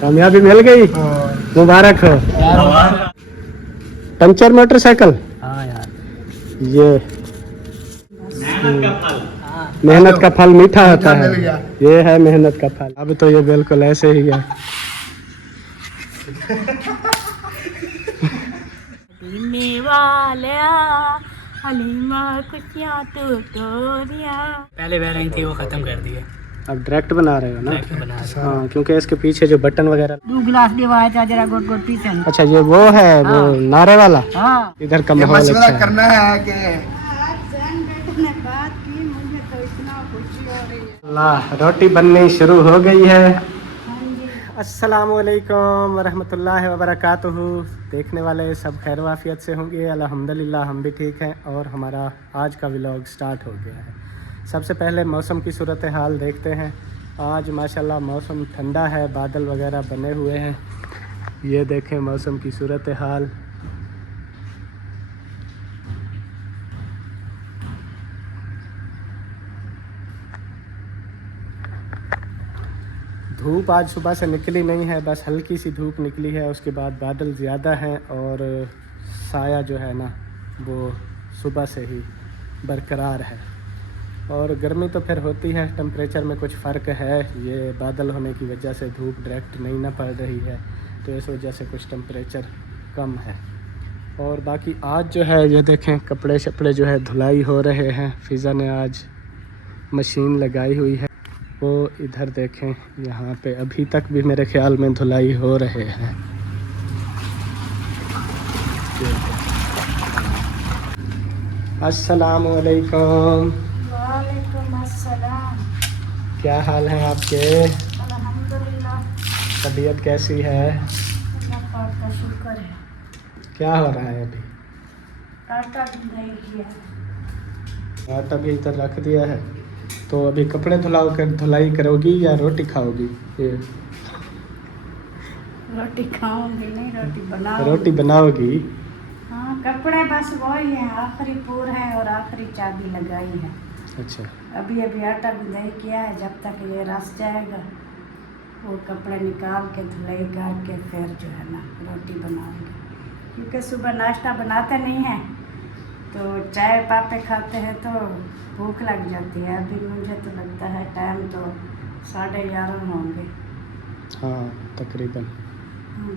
कामयाबी मिल गई, मुबारक हो। Puncture motorcycle. हाँ यार, ये मेहनत का फल मीठा होता है। ये है मेहनत का फल। अब तो ये बिल्कुल ऐसे ही है। पहले बह रही थी वो खत्म कर दिए, अब डायरेक्ट बना रहे हो ना? बना रहे। हाँ, क्योंकि इसके पीछे जो बटन वगैरह। 2 गिलास दिवाया था जरा गोट गोट पीछे। अच्छा, ये वो है, वो नारे वाला। हाँ, इधर का माहौल अच्छा है। करना है कि अल्लाह, रोटी बननी शुरू हो गई है। अस्सलामुअलैकुम वरहमतुल्लाहि वबरकातुहू। देखने वाले सब खैर वाफियत से होंगे, अल्हम्दुलिल्लाह हम भी ठीक हैं। और हमारा आज का व्लॉग स्टार्ट हो गया है। सबसे पहले मौसम की सूरत हाल देखते हैं। आज माशाल्लाह मौसम ठंडा है, बादल वगैरह बने हुए हैं। ये देखें मौसम की सूरत हाल। धूप आज सुबह से निकली नहीं है, बस हल्की सी धूप निकली है। उसके बाद बादल ज़्यादा हैं और साया जो है ना वो सुबह से ही बरकरार है। और गर्मी तो फिर होती है, टेम्परेचर में कुछ फ़र्क है। ये बादल होने की वजह से धूप डायरेक्ट नहीं ना पड़ रही है, तो इस वजह से कुछ टेम्परेचर कम है। और बाकी आज जो है ये देखें कपड़े शपड़े जो है धुलाई हो रहे हैं। फ़िज़ा ने आज मशीन लगाई हुई है। वो इधर देखें, यहाँ पे अभी तक भी मेरे ख्याल में धुलाई हो रहे हैं। अस्सलामुअलैकुम। वालेकुम अस्सलाम। क्या हाल है आपके? अल्हम्दुलिल्लाह, तबीयत कैसी है? अल्लाह पाक का शुक्र है। क्या हो रहा है अभी? आटा नहीं किया, आटा भी इधर रख दिया है। तो अभी कपड़े धुलाई करोगी या रोटी खाओगी? ये रोटी खाऊंगी नहीं, रोटी बनाऊंगी। रोटी बनाओगी? हाँ, कपड़े बस वही है, आखिरी पूर है और आखिरी चाबी लगाई है। अच्छा, अभी अभी आटा गुंदाई किया है, जब तक ये रस जाएगा वो कपड़े निकाल के धुलाई करके फिर जो है ना रोटी बनाऊंगी। क्योंकि सुबह नाश्ता बनाते नहीं हैं तो चाय पापे खाते हैं तो भूख लग जाती है। अभी मुझे तो लगता है टाइम तो 11:30 होंगे। हाँ तकरीबन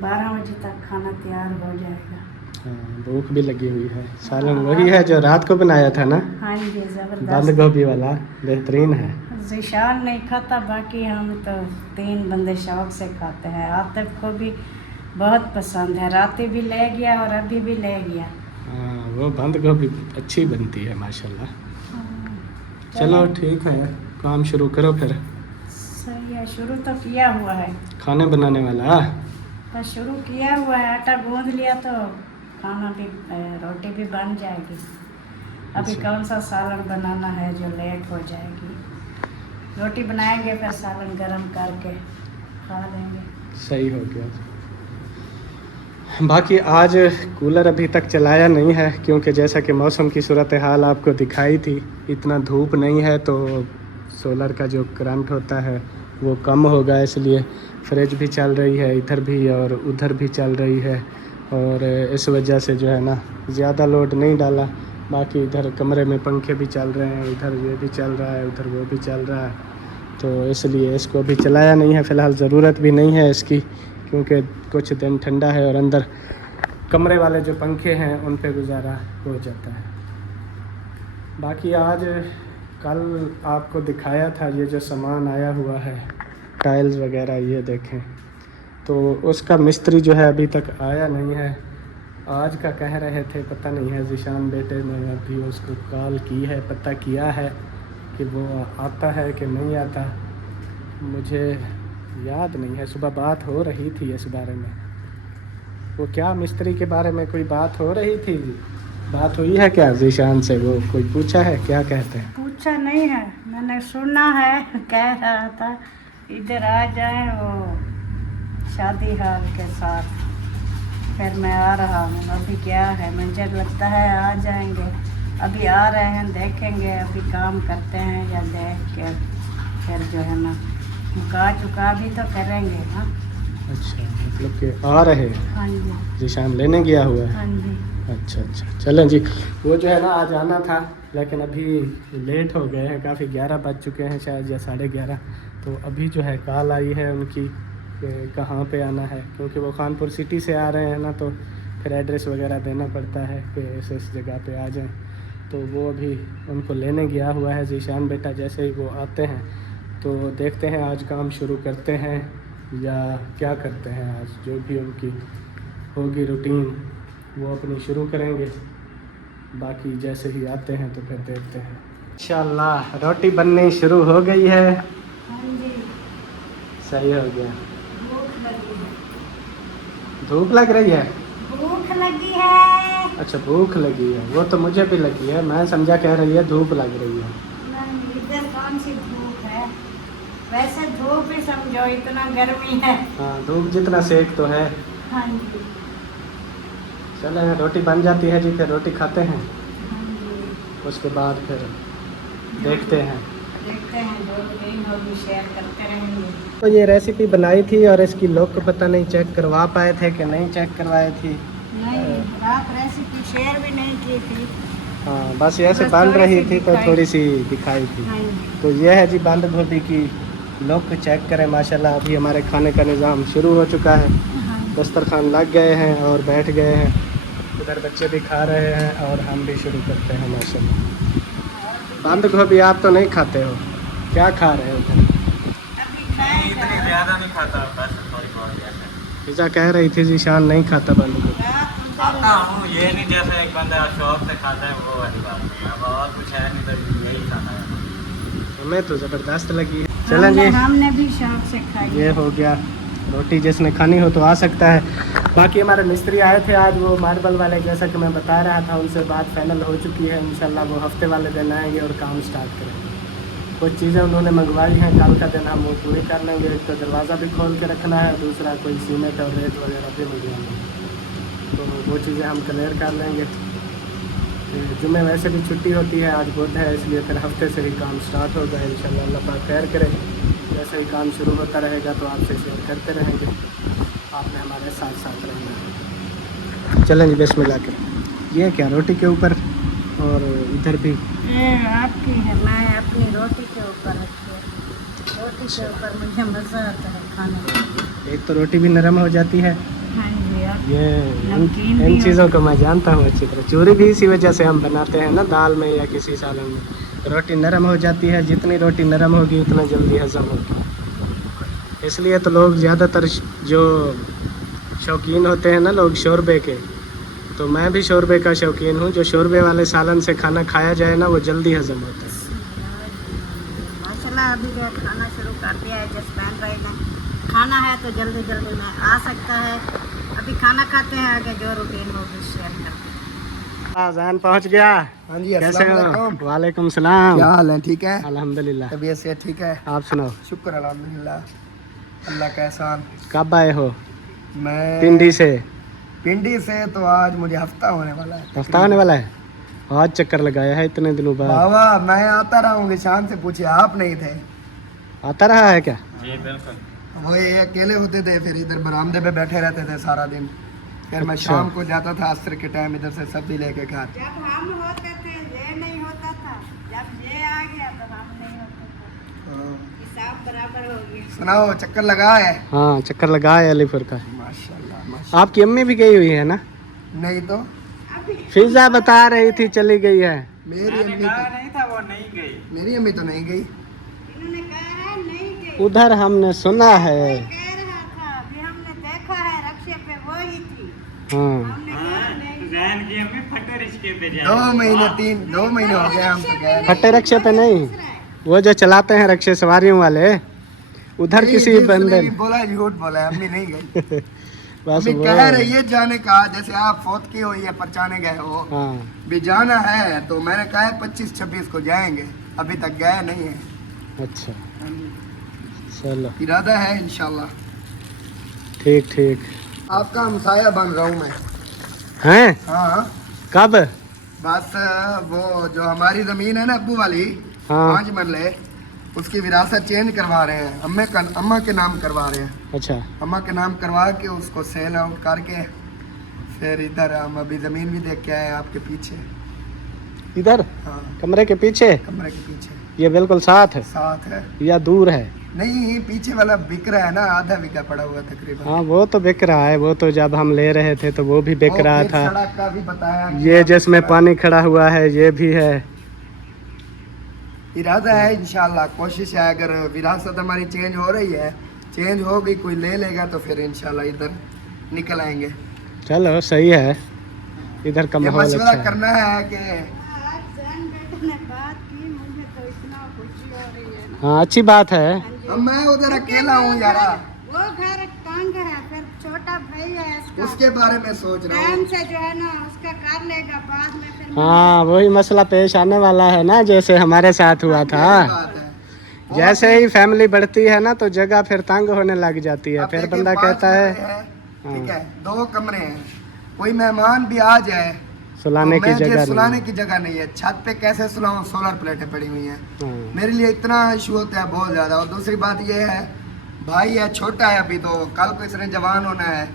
12 बजे तक खाना तैयार हो जाएगा। हाँ, भूख भी लगी हुई है। सालन वही है जो रात को बनाया था ना? हाँ जी, बंद ज़बरदस्त। गोभी वाला बेहतरीन है। ज़िशान नहीं खाता, बाकी हम तो 3 बंदे शौक से खाते हैं। आतिफ को भी बहुत पसंद है, रात भी ले गया और अभी भी ले गया। हाँ, वो बंद गोभी अच्छी बनती है माशाल्लाह। चलो ठीक है, काम शुरू करो फिर। सही है, शुरू तो किया हुआ है। खाने बनाने वाला? बस शुरू किया हुआ है, आटा गूंद लिया तो खाना भी रोटी भी बन जाएगी। अभी अच्छा। कौन सा सालन बनाना है जो लेट हो जाएगी। रोटी बनाएंगे फिर सालन गरम करके खा लेंगे। सही हो गया। बाकी आज कूलर अभी तक चलाया नहीं है, क्योंकि जैसा कि मौसम की सूरत हाल आपको दिखाई थी, इतना धूप नहीं है तो सोलर का जो करंट होता है वो कम होगा, इसलिए फ्रिज भी चल रही है इधर भी और उधर भी चल रही है। और इस वजह से जो है ना ज़्यादा लोड नहीं डाला। बाकी इधर कमरे में पंखे भी चल रहे हैं, इधर ये भी चल रहा है, उधर वो भी चल रहा है, तो इसलिए इसको अभी चलाया नहीं है। फ़िलहाल ज़रूरत भी नहीं है इसकी, क्योंकि कुछ दिन ठंडा है और अंदर कमरे वाले जो पंखे हैं उन पे गुजारा हो जाता है। बाकी आज कल आपको दिखाया था ये जो सामान आया हुआ है, टाइल्स वगैरह, ये देखें, तो उसका मिस्त्री जो है अभी तक आया नहीं है। आज का कह रहे थे, पता नहीं है ज़िशान बेटे ने अभी उसको कॉल की है, पता किया है कि वो आता है कि नहीं आता, मुझे याद नहीं है। सुबह बात हो रही थी इस बारे में। वो क्या मिस्त्री के बारे में कोई बात हो रही थी? बात हुई है क्या ज़िशान से? वो कोई पूछा है, क्या कहते हैं? पूछा नहीं है, मैंने सुना है, कह रहा था इधर आ जाए वो शादी हाल के साथ। फिर मैं आ रहा हूँ, अभी क्या है, मुझे लगता है आ जाएंगे। अभी आ रहे हैं, देखेंगे अभी काम करते हैं या देख के फिर जो है ना मुका चुका भी तो करेंगे। हाँ अच्छा, मतलब कि आ रहे हैं, हाँ जी जीशान लेने गया हुआ है। हाँ जी। अच्छा अच्छा, चलें जी। वो जो है ना आज आना था, लेकिन अभी लेट हो गए हैं काफ़ी, 11 बज चुके हैं शायद या 11:30। तो अभी जो है कॉल आई है उनकी कि कहाँ पे आना है, क्योंकि वो कानपुर सिटी से आ रहे हैं ना, तो फिर एड्रेस वगैरह देना पड़ता है कि इस जगह पे आ जाएं। तो वो अभी उनको लेने गया हुआ है जीशान बेटा। जैसे ही वो आते हैं तो देखते हैं आज काम शुरू करते हैं या क्या करते हैं। आज जो भी उनकी होगी रूटीन वो अपनी शुरू करेंगे, बाकी जैसे ही आते हैं तो फिर देखते हैं। इंशाल्लाह रोटी बननी शुरू हो गई है। हाँ जी। सही हो गया। भूख लगी है। धूप लग रही है? भूख लगी है। अच्छा भूख लगी है, वो तो मुझे भी लगी है, मैं समझा कह रही है धूप लग रही है। नहीं, इधर कौन सी धूप है? वैसे धूप ही समझो, इतना गर्मी है। हाँ धूप जितना सेक तो है। हाँ जी चले रोटी बन जाती है जी, फिर रोटी खाते हैं, हाँ जी। उसके बाद फिर देखते हैं। देखते हैं जो रूटीन होगी शेयर करते रहेंगे। तो ये रेसिपी बनाई थी और इसकी लुक पता नहीं चेक करवा पाए थे कि नहीं चेक करवाई थी। नहीं, आप रेसिपी शेयर भी नहीं की थी। हाँ बस ऐसे बस बन थोड़ी रही सी थी तो दिखाई। थोड़ी सी दिखाई थी। हाँ जी तो ये है जी बंद गोभी की लुक, चेक करें माशाल्लाह। अभी हमारे खाने का निज़ाम शुरू हो चुका है, हाँ दस्तरखान लग गए हैं और बैठ गए हैं। उधर बच्चे भी खा रहे हैं और हम भी शुरू करते हैं माशाल्लाह। बंद गोभी आप तो नहीं खाते हो, क्या खा रहे हो उधर? अभी खाएगा। ज़्यादा नहीं खाता, बस थोड़ी बहुत जैसे पिज़्ज़ा कह रही थी जीशान नहीं खाता बंद गोभी। खाता हूँ, ये नहीं जैसे एक बंदा शौक से खाता है वो वाली बात नहीं। अब और कुछ है नहीं तो यही खाता है। हमें तो ज़बरदस्त लगी है। चलें जी, हमने भी शौक से खाई। ये हो गया रोटी, जिसने खानी हो तो आ सकता है। बाकी हमारे मिस्त्री आए थे आज, वो मार्बल वाले, जैसा कि मैं बता रहा था, उनसे बात फाइनल हो चुकी है। इंशाल्लाह वो हफ्ते वाले दिन आएंगे और काम स्टार्ट करेंगे। कुछ चीज़ें उन्होंने मंगवाई हैं, कल का दिन हम वो पूरी कर लेंगे। एक तो दरवाज़ा भी खोल के रखना है, दूसरा कोई सीमेंट और रेत वगैरह भी मंगवाना है, तो वो चीज़ें हम क्लियर कर लेंगे। जुम्मे वैसे भी छुट्टी होती है, आज बुध है, इसलिए फिर हफ्ते से ही काम स्टार्ट होगा इंशाल्लाह। अल्लाह पाक खैर करे। जैसे ही काम शुरू होता रहेगा तो आपसे शेयर करते रहेंगे, आपने हमारे साथ साथ रहना है। चलें जी बिस्मिल्लाह करें। ये क्या रोटी के ऊपर और इधर भी ये आपकी है, मैं अपनी रोटी के ऊपर रखी है। रोटी के ऊपर मुझे मज़ा आता है खाने में। एक तो रोटी भी नरम हो जाती है। हाँ जी और ये नमकीन भी इन हो- चीज़ों को मैं जानता हूँ अच्छी तरह। चूरी भी इसी वजह से हम बनाते हैं ना, दाल में या किसी सालन में, रोटी नरम हो जाती है। जितनी रोटी नरम होगी उतना जल्दी हजम होगी। इसलिए तो लोग ज़्यादातर जो शौकीन होते हैं ना लोग शोरबे के, तो मैं भी शोरबे का शौकीन हूँ। जो शोरबे वाले सालन से खाना खाया जाए ना वो जल्दी हजम होता है। माशाल्लाह अभी जो खाना शुरू कर दिया है जसमैन भाई ने। खाना है तो जल्दी जल्दी में आ सकता है। अभी खाना खाते हैं, आगे जो रूटीन होगी शेयर करते हैं। अज़ान पहुँच गया। हाँ जी, कैसे अस्सलाम हो? वालेकुम। वालेकुम सलाम। क्या हाल है? ठीक है, अल्हम्दुलिल्लाह। तबीयत से ठीक है? आप सुनाओ, शुक्र अल्हम्दुलिल्लाह, अल्लाह का एहसान। कब आए हो? मैं पिंडी से? पिंडी से तो आज मुझे हफ्ता होने वाला है। हफ्ता होने वाला है। आज चक्कर लगाया है इतने दिनों बाद। बाबा मैं आता रहा हूँ, शान से पूछे, आप नहीं थे। आता रहा है क्या? जी बिल्कुल। वो ये अकेले होते थे, फिर इधर बरामदे पे बैठे रहते थे सारा दिन। फिर मैं अच्छा। शाम को जाता था अस्र के टाइम इधर से सब्जी लेके घर। जब हम होते थे ये नहीं होता था, जब ये आ गया तो हम नहीं होते थे। हाँ। हिसाब बराबर हो गया। सुनाओ, चक्कर लगा है? हाँ चक्कर लगाया अलीपुर का। माशाल्लाह माशाल्लाह। आपकी अम्मी भी गई हुई है ना? नहीं तो अभी फिजा बता रही थी चली गई है। मेरी अम्मी तो नहीं था वो नहीं गई। मेरी अम्मी तो नहीं गई। इन्होंने कहा है नहीं गई। उधर हमने सुना है। कह रहा था, अभी हमने देखा है रक्षे पे वो ही थी। हाँ हमने कहा नहीं। जैन की अम्मी फटे रिश्ते पे जाए। 2 महीने 2 महीने हो गए हम तो गए नहीं। फट्टे रक्षे पे नहीं, वो जो चलाते हैं रक्षे सवारियों वाले, उधर नहीं, किसी जिसने बंदे भी बोला झूठ बोला है, अम्मी नहीं गई। बस अम्मी वो। कह रही है जाने का, जैसे आप फौत की हो या परचाने गए हो, हाँ भी जाना है। तो मैंने कहा है 25-26 को जाएंगे, अभी तक गए नहीं है। अच्छा चलो इरादा है इंशाल्लाह। ठीक ठीक। आपका हमसाया बन रहा हूँ मैं। हैं? हाँ कब? बस वो जो हमारी जमीन है ना अब्बू वाली, हाँ 5 मरले, उसकी विरासत चेंज करवा रहे हैं, अम्मा के नाम करवा रहे हैं। अच्छा, अम्मा के नाम करवा के उसको सेल आउट करके फिर इधर हम अभी ज़मीन भी देख के आए हैं आपके पीछे। इधर हाँ, कमरे के पीछे, कमरे के पीछे ये बिल्कुल साथ है साथ है। या दूर है? नहीं, पीछे वाला बिक रहा है ना, आधा बिका पड़ा हुआ तकरीबन। हाँ वो तो बिक रहा है, वो तो जब हम ले रहे थे तो वो भी बिक वो रहा फिर था। सड़क का भी बताया कि ये आप जिसमें सड़क- पानी खड़ा हुआ है ये भी है। इरादा है इंशाल्लाह, कोशिश है अगर विरासत हमारी चेंज हो रही है, चेंज हो गई, कोई ले लेगा तो फिर इंशाल्लाह इधर निकल आएंगे। चलो सही है, इधर का ये माहौल मशवरा अच्छा है। करना है कि आज जैन बेटे ने बात की, मुझे तो इतना खुशी हो रही है ना। हाँ अच्छी बात है। हाँ जी। मैं उधर अकेला हूँ यारा, वो घर तंग है, फिर छोटा भाई है इसका, उसके बारे में सोच रहा टाइम हूँ। से जो है ना उसका कर लेगा बाद में फिर। हाँ वही मसला पेश आने वाला है ना, जैसे हमारे साथ हुआ था। यही बात है। जैसे ही फैमिली बढ़ती है ना तो जगह फिर तंग होने लग जाती है, अब फिर देखिए, बंदा 5 कहता है कमरे हैं, ठीक है, 2 कमरे हैं, कोई मेहमान भी आ जाए सुलाने तो की मैं जगह जो सुलाने नहीं। की जगह नहीं है, छत पे कैसे सुलाऊं, सोलर प्लेटें पड़ी हुई हैं। हाँ, मेरे लिए इतना इशू होता है बहुत ज़्यादा। और दूसरी बात ये है, भाई है छोटा है अभी, तो कल को इसने जवान होना है,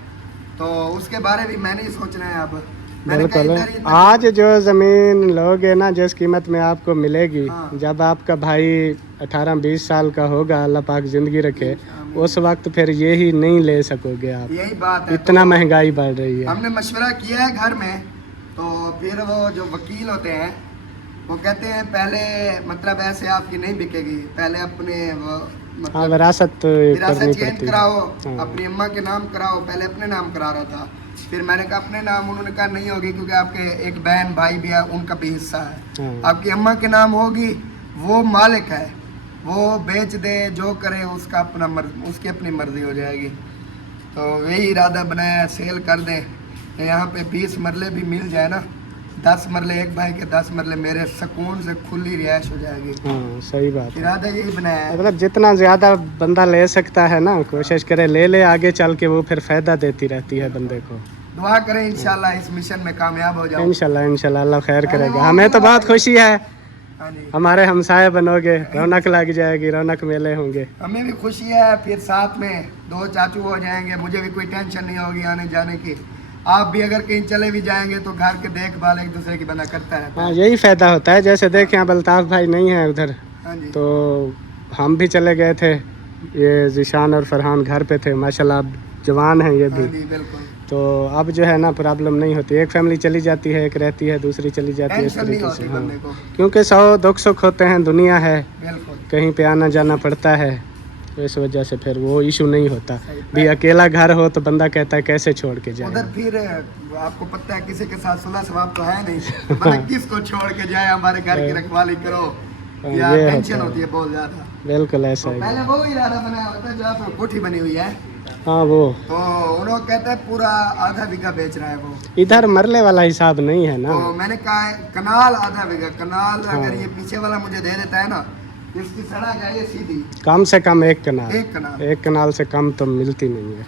तो उसके बारे में मैंने ही सोचना है। अब मैंने कहा बिल्कुल। इधर ही- आज जो ज़मीन लोगे ना जिस कीमत में आपको मिलेगी, हाँ। जब आपका भाई 18-20 साल का होगा, अल्लाह पाक जिंदगी रखे, उस वक्त फिर ये ही नहीं ले सकोगे आप। यही बात है। इतना तो महंगाई बढ़ रही है। हमने मशवरा किया है घर में, तो फिर वो जो वकील होते हैं वो कहते हैं पहले मतलब ऐसे आपकी नहीं बिकेगी, पहले अपने वो हाँ मतलब विरासत विरासत करनी चेंज पड़ती है। कराओ, हाँ। अपनी अम्मा के नाम कराओ। पहले अपने नाम करा रहा था, फिर मैंने कहा अपने नाम, उन्होंने कहा नहीं होगी क्योंकि आपके एक बहन भाई भी है, उनका भी हिस्सा है। हाँ। आपकी अम्मा के नाम होगी, वो मालिक है, वो बेच दे जो करे उसका अपना उसकी अपनी मर्जी हो जाएगी। तो यही इरादा बनाया, सेल कर दें, तो यहाँ पे 20 मरले भी मिल जाए ना, 10 मरले एक भाई के, 10 मरले मेरे, सुकून से खुली रिहाइश हो जाएगी। हाँ सही बात है। इरादा यही बनाया है। मतलब जितना ज़्यादा बंदा ले सकता है ना, कोशिश करे ले ले, आगे चल के वो फिर फ़ायदा देती रहती है बंदे को। दुआ करें इंशाल्लाह इस मिशन में कामयाब हो जाऊं। इंशाल्लाह इंशाल्लाह अल्लाह खैर करेगा। हमें तो बहुत खुशी है, हाँ जी, हमारे हमसाए बनोगे, रौनक लग जाएगी, रौनक मेले होंगे। हमें भी खुशी है, फिर साथ में 2 चाचू हो जाएंगे, मुझे भी कोई टेंशन नहीं होगी आने जाने की। आप भी अगर कहीं चले भी जाएंगे तो घर के देखभाल एक दूसरे की बंदा करता है। हाँ यही फ़ायदा होता है। जैसे देखें अब अल्ताफ़ भाई नहीं है उधर, हाँ जी, तो हम भी चले गए थे, ये ज़ीशान और फरहान घर पे थे, माशाल्लाह अब जवान हैं ये हाँ भी। जी, बिल्कुल तो अब जो है ना प्रॉब्लम नहीं होती, एक फैमिली चली जाती है, एक रहती है, दूसरी चली जाती है, इस टेंशन नहीं तरीके से। होती हाँ बंदे को, क्योंकि 100 दुख सुख होते हैं, दुनिया है, बिल्कुल। कहीं पे आना जाना पड़ता है, तो इस वजह से फिर वो इशू नहीं होता। सही। भी अकेला घर हो तो बंदा कहता है कैसे छोड़ के जाए। उधर फिर आपको पता है किसी के साथ सुलह सवाब तो है नहीं, मतलब किसको छोड़ के जाए, हमारे घर की रखवाली करो, या ये टेंशन होता होती है बहुत ज्यादा। बिल्कुल ऐसा तो ही पहले है। वो इरादा बनाया होता है जो आप कोठी बनी हुई है, हाँ वो तो उन्होंने कहते हैं पूरा आधा बीघा बेच रहा है वो। इधर मरले वाला हिसाब नहीं है ना। तो मैंने कहा है कनाल आधा बीघा, कनाल हाँ। अगर ये पीछे वाला मुझे दे देता है ना, इसकी सड़क है ये सीधी कम से कम एक कनाल, एक कनाल, एक कनाल से कम तो मिलती नहीं है।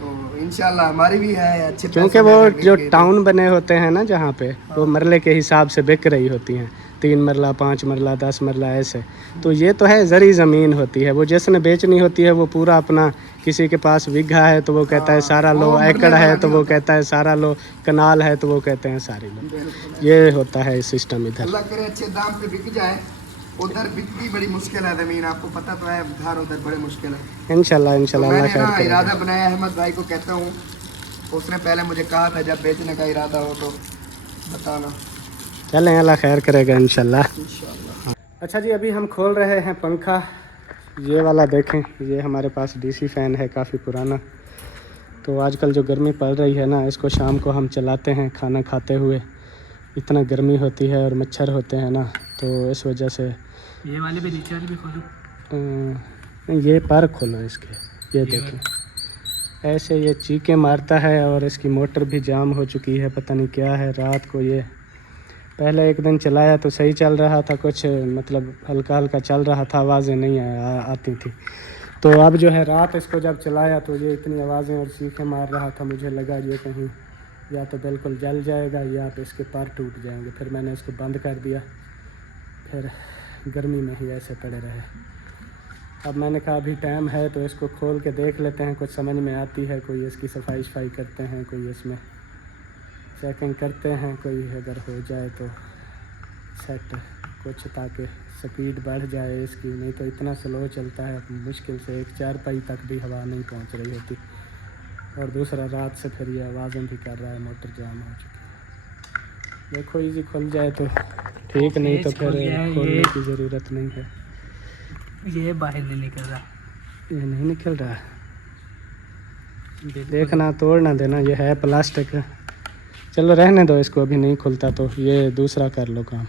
तो इंशाल्लाह हमारी भी है अच्छे पैसे क्योंकि वो में जो बिक गई। टाउन बने होते हैं ना जहाँ पे, वो मरले के हिसाब से बिक रही होती हैं, 3 मरला 5 मरला 10 मरला ऐसे। तो ये तो है ज़री ज़मीन होती है, वो जिसने बेचनी होती है वो पूरा अपना, किसी के पास बीघा है तो वो कहता है सारा लो, वो मरले एकड़ है वाला तो नहीं वो होता। कहता है सारा लो, कनाल है तो वो कहते हैं सारी लो। बिल्कुल। ये होता है सिस्टम इधर। अल्लाह करे अच्छे दाम पे बिक जाए। उधर बिकती बड़ी मुश्किल है ज़मीन, आपको पता तो है, घर उधर बड़े मुश्किल है। इंशाल्लाह तो इंशाल्लाह अल्लाह मैंने खैर ना करेगा। इरादा बनाया, अहमद भाई को कहता हूँ, उसने पहले मुझे कहा था जब बेचने का इरादा हो तो बताना। चलें अल्लाह खैर करेगा इंशाल्लाह। इंशाल्लाह। अच्छा जी, अभी हम खोल रहे हैं पंखा, ये वाला देखें, ये हमारे पास डीसी फ़ैन है काफ़ी पुराना। तो आजकल जो गर्मी पड़ रही है ना, इसको शाम को हम चलाते हैं खाना खाते हुए, इतना गर्मी होती है और मच्छर होते हैं ना, तो इस वजह से ये वाले भी नीचे वाले भी खोलो। ये पर खोलो इसके, ये देखें ऐसे ये चीखें मारता है और इसकी मोटर भी जाम हो चुकी है, पता नहीं क्या है। रात को ये पहले एक दिन चलाया तो सही चल रहा था, कुछ मतलब हल्का हल्का चल रहा था, आवाज़ें नहीं आती थी। तो अब जो है रात इसको जब चलाया तो ये इतनी आवाज़ें और चीखें मार रहा था, मुझे लगा ये कहीं या तो बिल्कुल जल जाएगा या तो इसके पर टूट जाएंगे। फिर मैंने इसको बंद कर दिया, फिर गर्मी में ही ऐसे पड़े रहे। अब मैंने कहा अभी टाइम है तो इसको खोल के देख लेते हैं, कुछ समझ में आती है, कोई इसकी सफाई करते हैं, कोई इसमें चेकिंग करते हैं, कोई अगर हो जाए तो सेट कुछ, ताकि स्पीड बढ़ जाए इसकी, नहीं तो इतना स्लो चलता है मुश्किल से 1/4 पाई तक भी हवा नहीं पहुंच रही होती। और दूसरा रात से फिर ये आवाज़ें भी कर रहा है, मोटर जाम हो चुकी है। देखो इजी खुल जाए तो ठीक, नहीं तो फिर खोलने की ज़रूरत नहीं है। ये बाहर नहीं निकल रहा, ये नहीं निकल रहा, देखना तोड़ ना देना, ये है प्लास्टिक। चलो रहने दो इसको, अभी नहीं खुलता तो ये दूसरा कर लो काम।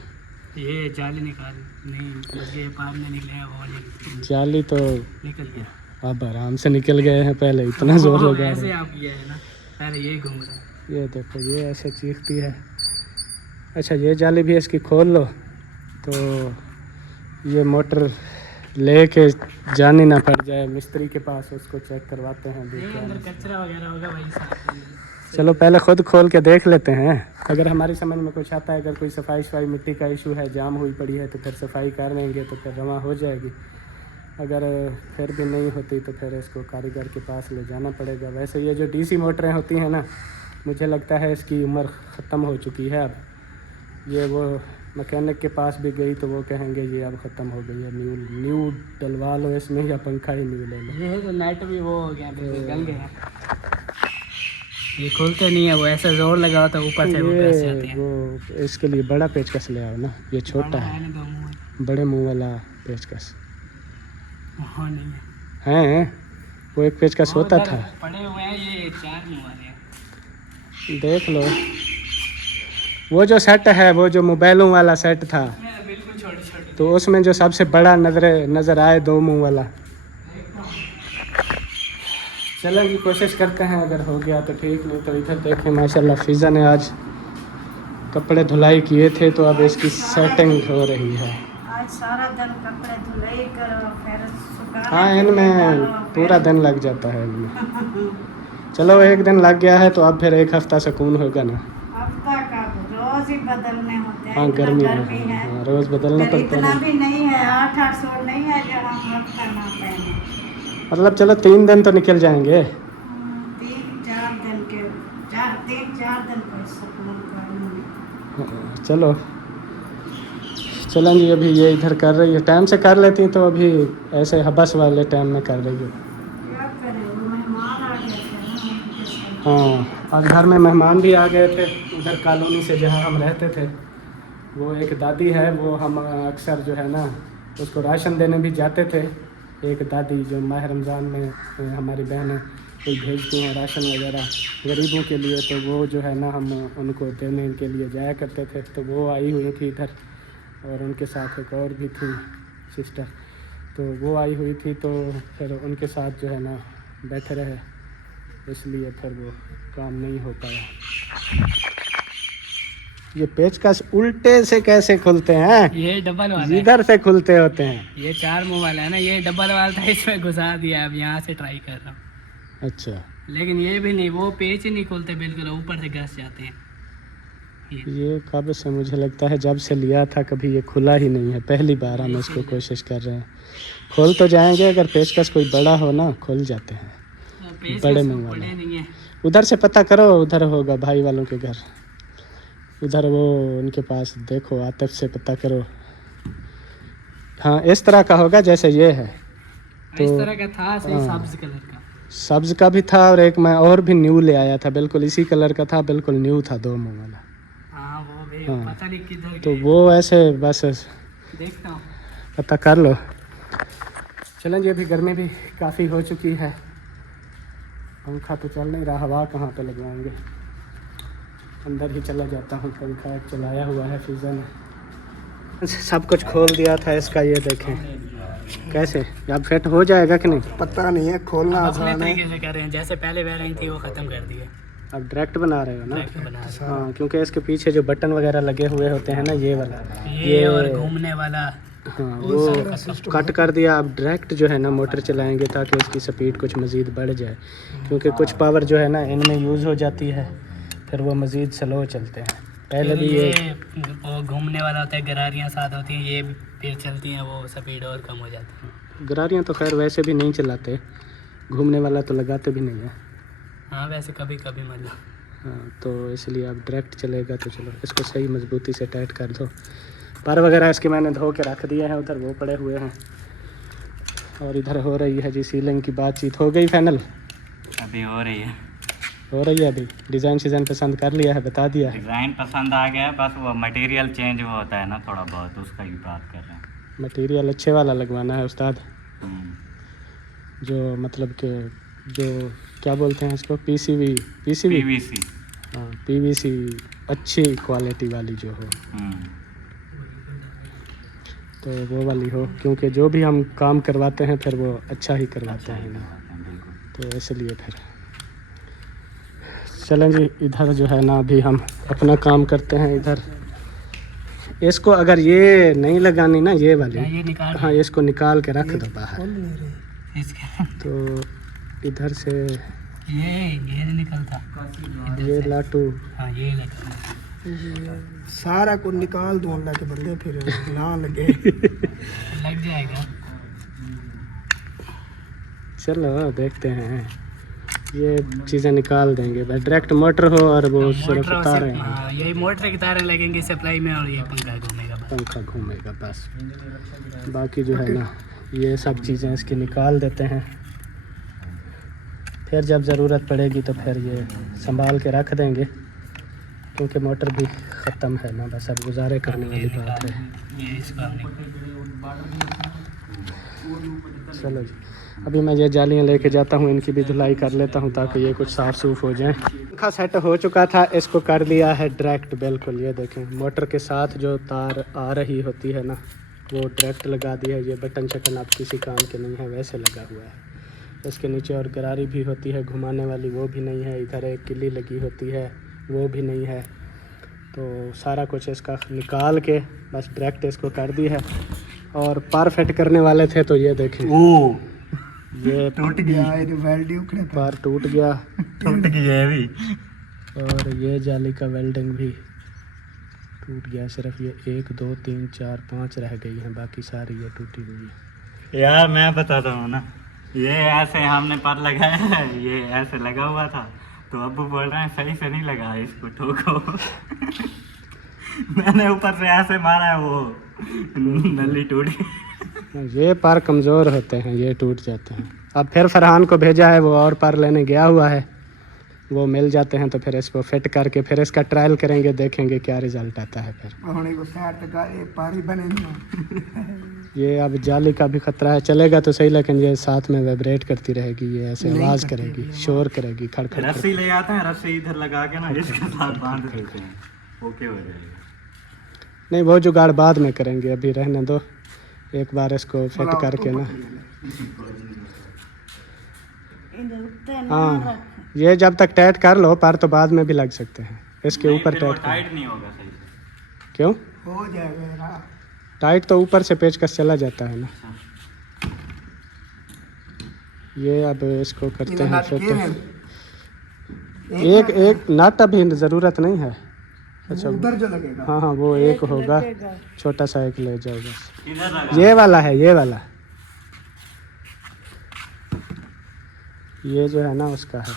ये जाली निकाल, नहीं ये पार में निकले हैं, वो नहीं जाली तो निकल गया। अब आराम से निकल गए हैं, पहले इतना जोर लगा ऐसे रहे। आप किया है ना, पहले यही घूम रहा है। ये देखो ये ऐसे चीखती है। अच्छा ये जाली भी इसकी खोल लो तो ये मोटर लेके जानी ना पड़ जाए मिस्त्री के पास, उसको चेक करवाते हैं। अंदर कचरा वगैरह होगा भाई साहब। चलो पहले खुद खोल के देख लेते हैं, अगर हमारी समझ में कुछ आता है, अगर कोई सफाई मिट्टी का इशू है, जाम हुई पड़ी है, तो फिर सफाई कर लेंगे तो फिर रवा हो जाएगी। अगर फिर भी नहीं होती तो फिर इसको कारीगर के पास ले जाना पड़ेगा। वैसे ये जो डीसी मोटरें होती हैं ना, मुझे लगता है इसकी उम्र ख़त्म हो चुकी है अब। ये वो मैकेनिक के पास भी गई तो वो कहेंगे ये अब ख़त्म हो गई है, न्यू डलवा लो इसमें, या पंखा ही न्यू ले लो। ये तो नेट भी वो हो गया, गल गया, ये खोलते नहीं है, वो ऐसा जोर लगा होता है ऊपर से वो पैसे आते हैं। वो इसके लिए बड़ा पेचकस ले आओ ना, ये छोटा है, बड़े मुंह वाला पेचकस हाँ नहीं है, हैं। वो एक पेचकस होता था, पड़े हुए हैं, ये 4 मुँह वाले हैं। देख लो। वो जो सेट है, वो जो मोबाइलों वाला सेट था, बिल्कुल छोटे छोटे, तो उसमें जो सबसे बड़ा नज़र आए 2 मुंह वाला। चलो जी कोशिश करते हैं, अगर हो गया तो ठीक, नहीं तो इधर देखें माशाल्लाह फिज़ा ने आज कपड़े धुलाई किए थे तो अब इसकी सेटिंग हो रही है। आज सारा दिन कपड़े धुलाई करो, फिर सुखाने हाँ के लिए इनमें डालो, पूरा फिर- दिन लग जाता है इनमें। चलो एक दिन लग गया है तो अब फिर एक हफ्ता सुकून होगा ना। हफ्ता का रोज ही बदलने होते हैं, हाँ इतना गर्मी गर्मी है। है, हाँ, रोज़ बदलना फिर पड़ता इतना है। भी नहीं है, 8-8 सौ नहीं है जो हम हफ्ता ना पहने। मतलब चलो 3 दिन तो निकल जाएंगे। 3-4 दिन के 3-4 दिन कोई सुकून का नहीं। चलो चलें जी, अभी ये इधर कर रही है, टाइम से कर लेती तो अभी ऐसे हबस वाले टाइम में कर रही है। क्या करें, वो मेहमान आ गए थे ना उनके साथ। हाँ आज घर में मेहमान भी आ गए थे, उधर कॉलोनी से जहाँ हम रहते थे। वो एक दादी है, वो हम अक्सर जो है ना उसको राशन देने भी जाते थे। एक दादी जो माह रमज़ान में हमारी बहनें कोई भेजती हैं राशन वगैरह गरीबों के लिए, तो वो जो है ना हम उनको देने के लिए जाया करते थे। तो वो आई हुई थी इधर, और उनके साथ एक और भी थी सिस्टर, तो वो आई हुई थी, तो फिर उनके साथ जो है ना बैठे रहे, इसलिए फिर वो काम नहीं हो पाया। ये पेचकस उल्टे से कैसे खुलते हैं? ये डबल वाला है, इधर से खुलते होते हैं। ये 4 मुँह वाला है ना, ये डबल वाला था, इसमें घुसा दिया। अब यहाँ से ट्राई कर रहा हूँ, अच्छा लेकिन ये भी नहीं, वो पेच ही नहीं खुलते, बिल्कुल ऊपर से घस जाते हैं। ये कब से मुझे लगता है जब से लिया था कभी ये खुला ही नहीं है, पहली बार हम इसको कोशिश कर रहे हैं। खोल तो जाएंगे, अगर पेचकस कोई बड़ा हो ना खुल जाते हैं, पेच बड़े कस मुँह पड़े वाला। नहीं है। उधर से पता करो, उधर होगा भाई वालों के घर, उधर वो उनके पास देखो, आतिफ से पता करो। हाँ इस तरह का होगा जैसे ये है, इस तो तरह का था, सही हाँ। सब्ज कलर का। सब्ज का भी था, और एक मैं और भी न्यू ले आया था, बिल्कुल इसी कलर का था, बिल्कुल न्यू था, 2 मुंह वाला। हाँ वो भी हाँ। पता नहीं किधर तो गए। वो ऐसे बस देखता हूँ। पता कर लो। चलें जी, अभी गर्मी भी काफ़ी हो चुकी है, पंखा तो चल नहीं रहा, हवा कहाँ पे लगवाएंगे, अंदर ही चला जाता हूँ। पंखा चलाया हुआ है फिज़ा ने। सब कुछ खोल दिया था इसका, ये देखें कैसे, अब फिट हो जाएगा कि नहीं पता नहीं है, खोलना अब अपने आसान है। तरीके से कर रहे हैं, जैसे पहले वेरिएंट थी वो खत्म कर दी है, अब डायरेक्ट बना रहे हो ना? डायरेक्ट बना रहे हाँ क्योंकि इसके पीछे जो बटन वगैरह लगे हुए होते हैं ना, ये वाला, हैं। ये और घूमने वाला हाँ वो कट कर दिया। अब डायरेक्ट जो है ना मोटर चलाएंगे ताकि उसकी स्पीड कुछ मज़ीद बढ़ जाए, क्योंकि कुछ पावर जो है ना इनमें यूज़ हो जाती है, फिर वो मज़ीद स्लो चलते हैं। पहले भी ये वो घूमने वाला होता है, गरारियाँ साथ होती हैं, ये फिर चलती हैं, वो स्पीड और कम हो जाती है। गरारियाँ तो खैर वैसे भी नहीं चलाते, घूमने वाला तो लगाते भी नहीं है। हाँ वैसे कभी कभी मतलब। हाँ, तो इसलिए अब डायरेक्ट चलेगा तो चलो इसको सही मजबूती से टाइट कर दो। पर वगैरह इसके मैंने धो के रख दिए हैं, उधर वो पड़े हुए हैं। और इधर हो रही है जी सीलिंग की बातचीत। हो गई फाइनल? अभी हो रही है। हो रही है अभी। डिज़ाइन शिज़ाइन पसंद कर लिया है, बता दिया है? डिज़ाइन पसंद आ गया है, बस वो मटेरियल चेंज वो होता है ना थोड़ा बहुत, उसका ही बात कर रहे हैं। मटेरियल अच्छे वाला लगवाना है उस्ताद, जो मतलब कि जो क्या बोलते हैं इसको, पीसीवी पीवीसी। हाँ पीवीसी, अच्छी क्वालिटी वाली जो हो तो वो वाली हो, क्योंकि जो भी हम काम करवाते हैं फिर वो अच्छा ही करवाते हैं ना, तो इसलिए फिर चलें जी। इधर जो है ना अभी हम अपना काम करते हैं। इधर इसको अगर ये नहीं लगानी ना ये वाली, ये निकाल, हाँ इसको निकाल के रख दो बाहर। इसके तो इधर से ये निकलता, ये लाटू, हाँ ये निकलता। सारा को निकाल दो अल्लाह के बंदे, फिर ना लगे। लग जाएगा। चलो देखते हैं, ये चीज़ें निकाल देंगे बस। डायरेक्ट मोटर हो और वो सिर्फ तारें हैं, हाँ यही मोटर की तारें लगेंगी सप्लाई में, और ये पंखा घूमेगा बस। पंखा घूमेगा बस। बाकी जो है ना ये सब चीज़ें इसकी निकाल देते हैं, फिर जब ज़रूरत पड़ेगी तो फिर ये संभाल के रख देंगे, क्योंकि मोटर भी ख़त्म है ना, बस अब गुजारे करने वाली बात है। ये इसका चलो जी, अभी मैं ये जालियाँ लेके जाता हूँ, इनकी भी धुलाई कर लेता हूँ ताकि ये कुछ साफ़ सूफ हो जाए। पंखा सेट हो चुका था, इसको कर दिया है डायरेक्ट बिल्कुल। ये देखें मोटर के साथ जो तार आ रही होती है ना वो डायरेक्ट लगा दी है। ये बटन शटन अब किसी काम के नहीं है, वैसे लगा हुआ है। इसके नीचे और गरारी भी होती है घुमाने वाली, वो भी नहीं है। इधर एक किल्ली लगी होती है, वो भी नहीं है। तो सारा कुछ इसका निकाल के बस डायरेक्ट इसको कर दी है। और पार फिट करने वाले थे तो ये देखें, ये टूट गया, वेल्डिंग उखड़े पार टूट गया, टूट गया भी। और ये जाली का वेल्डिंग भी टूट गया। सिर्फ ये 1 2 3 4 5 रह गई हैं, बाकी सारी ये टूटी हुई है। यार मैं बताता हूँ ना, ये ऐसे हमने पर लगाया है, ये ऐसे लगा हुआ था, तो अब्बू बोल रहे हैं सही से नहीं लगा, इसको ठोको। मैंने ऊपर से ऐसे मारा है, वो नली टूट गई। ये पार कमज़ोर होते हैं, ये टूट जाते हैं। अब फिर फरहान को भेजा है, वो और पार लेने गया हुआ है, वो मिल जाते हैं तो फिर इसको फिट करके फिर इसका ट्रायल करेंगे, देखेंगे क्या रिज़ल्ट आता है। फिर ये अब जाली का भी ख़तरा है, चलेगा तो सही लेकिन ये साथ में वाइब्रेट करती रहेगी, ये ऐसे आवाज़ करेगी, शोर करेगी, खड़खड़। रस्सी ले आते हैं, रस्सी इधर लगा के ना इसके साथ बांध देते हैं, ओके हो जाएगा। नहीं वो जुगाड़ बाद में करेंगे, अभी रहने दो, एक बार इसको फिट करके ना। हाँ ये जब तक टाइट कर लो पार तो बाद में भी लग सकते हैं, इसके ऊपर टाइट नहीं होगा सही से। क्यों हो जाएगा टाइट? तो ऊपर से पेचकस चला जाता है ना। ये अब इसको करते हैं फिर तो एक नट अभी ज़रूरत नहीं है। अच्छा उधर जो लगेगा, हाँ हाँ वो एक होगा, छोटा सा एक ले जाओ बस। इधर लगा, ये वाला है, ये वाला, ये जो है ना उसका है।